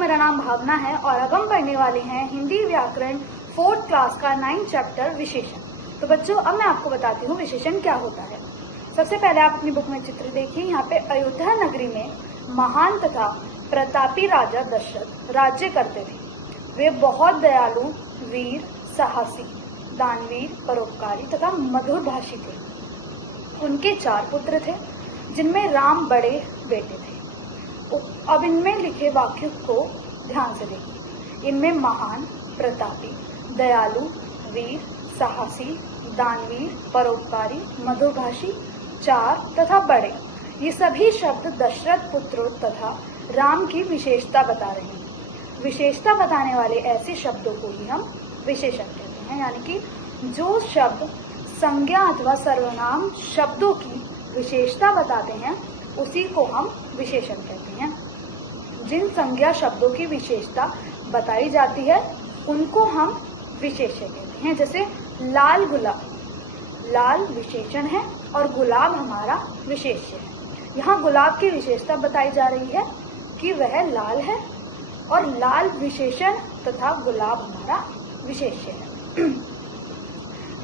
मेरा नाम भावना है और अब हम पढ़ने वाले हैं हिंदी व्याकरण 4th क्लास का 9th चैप्टर विशेषण। तो बच्चों, अब मैं आपको बताती हूँ विशेषण क्या होता है। सबसे पहले आप अपनी बुक में चित्र देखिए। यहाँ पे अयोध्या नगरी में महान तथा प्रतापी राजा दशरथ राज्य करते थे। वे बहुत दयालु, वीर, साहसी, दानवीर, परोपकारी तथा मधुर भाषी थे। उनके 4 पुत्र थे, जिनमें राम बड़े बेटे थे। अब इनमें लिखे वाक्य को ध्यान से देखिए। इनमें महान, प्रतापी, दयालु, वीर, साहसी, दानवीर, परोपकारी, मधुभाषी, 4 तथा बड़े, ये सभी शब्द दशरथ पुत्रों तथा राम की विशेषता बता रहे हैं। विशेषता बताने वाले ऐसे शब्दों को ही हम विशेषण कहते हैं। यानी कि जो शब्द संज्ञा अथवा सर्वनाम शब्दों की विशेषता बताते हैं उसी को हम विशेषण कहते हैं। जिन संज्ञा शब्दों की विशेषता बताई जाती है उनको हम विशेष्य कहते हैं। जैसे लाल गुलाब, लाल विशेषण है और गुलाब हमारा विशेष्य है। यहाँ गुलाब की विशेषता बताई जा रही है कि वह लाल है और लाल विशेषण तथा गुलाब हमारा विशेष्य है।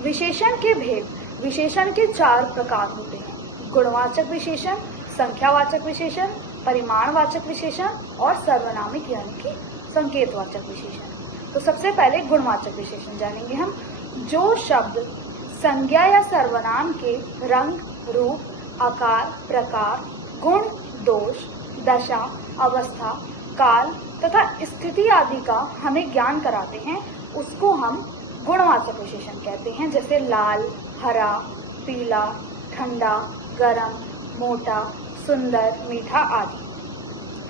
विशेषण के भेद, विशेषण के 4 प्रकार होते हैं: गुणवाचक विशेषण, संख्यावाचक विशेषण, परिमाणवाचक विशेषण और सर्वनामिक यानी कि संकेतवाचक विशेषण। तो सबसे पहले गुणवाचक विशेषण जानेंगे हम। जो शब्द संज्ञा या सर्वनाम के रंग, रूप, आकार, प्रकार, गुण, दोष, दशा, अवस्था, काल तथा स्थिति आदि का हमें ज्ञान कराते हैं, उसको हम गुणवाचक विशेषण कहते हैं। जैसे लाल, हरा, पीला, ठंडा, गरम, मोटा, सुंदर, मीठा आदि।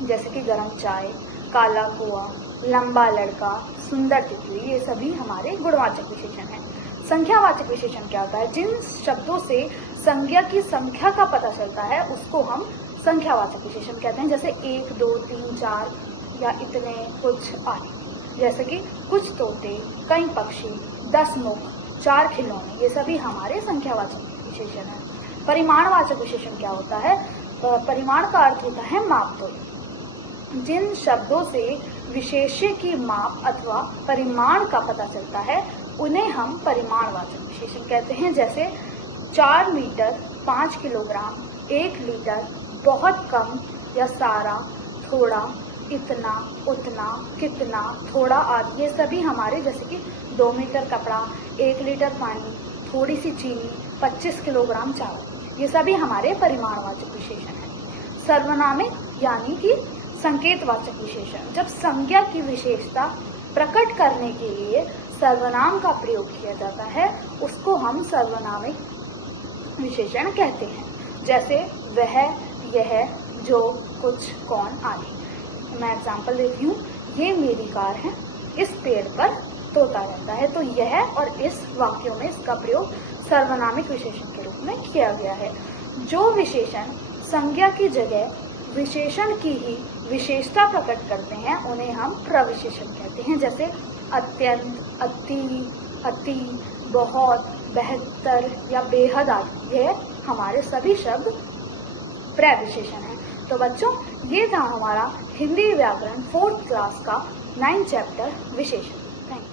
जैसे कि गरम चाय, काला कुआ, लंबा लड़का, सुंदर तितली, ये सभी हमारे गुणवाचक विशेषण हैं। संख्यावाचक विशेषण क्या होता है? जिन शब्दों से संज्ञा की संख्या का पता चलता है उसको हम संख्यावाचक विशेषण कहते हैं। जैसे 1, 2, 3, 4 या इतने, कुछ आदि। जैसे कि कुछ तोते, कई पक्षी, 10 मुख, 4 खिलौने, ये सभी हमारे संख्यावाचक विशेषण हैं। परिमाणवाचक विशेषण क्या होता है? परिमाण का अर्थ होता है मापतोल। जिन शब्दों से विशेष्य की माप अथवा परिमाण का पता चलता है उन्हें हम परिमाणवाचक विशेषण कहते हैं। जैसे 4 मीटर, 5 किलोग्राम, 1 लीटर, बहुत कम या सारा, थोड़ा, इतना, उतना, कितना, थोड़ा आदि, ये सभी हमारे, जैसे कि 2 मीटर कपड़ा, 1 लीटर पानी, थोड़ी सी चीनी, 25 किलोग्राम चावल, ये सभी हमारे परिमाणवाचक विशेषण हैं। सर्वनामिक यानी कि संकेतवाचक विशेषण, जब संज्ञा की विशेषता प्रकट करने के लिए सर्वनाम का प्रयोग किया जाता है उसको हम सर्वनामिक विशेषण कहते हैं। जैसे वह, यह, जो, कुछ, कौन आदि। मैं एग्जाम्पल देती हूँ। ये मेरी कार है, इस पेड़ पर तोता रहता है। तो यह और इस वाक्यों में इसका प्रयोग सर्वनामिक विशेषण के रूप में किया गया है। जो विशेषण संज्ञा की जगह विशेषण की ही विशेषता प्रकट करते हैं उन्हें हम प्रविशेषण कहते हैं। जैसे अत्यंत, अति, अति, बहुत, बेहतर या बेहद आदि, ये हमारे सभी शब्द प्रविशेषण हैं। तो बच्चों, ये था हमारा हिंदी व्याकरण 4th क्लास का 9th चैप्टर विशेषण। Thank you.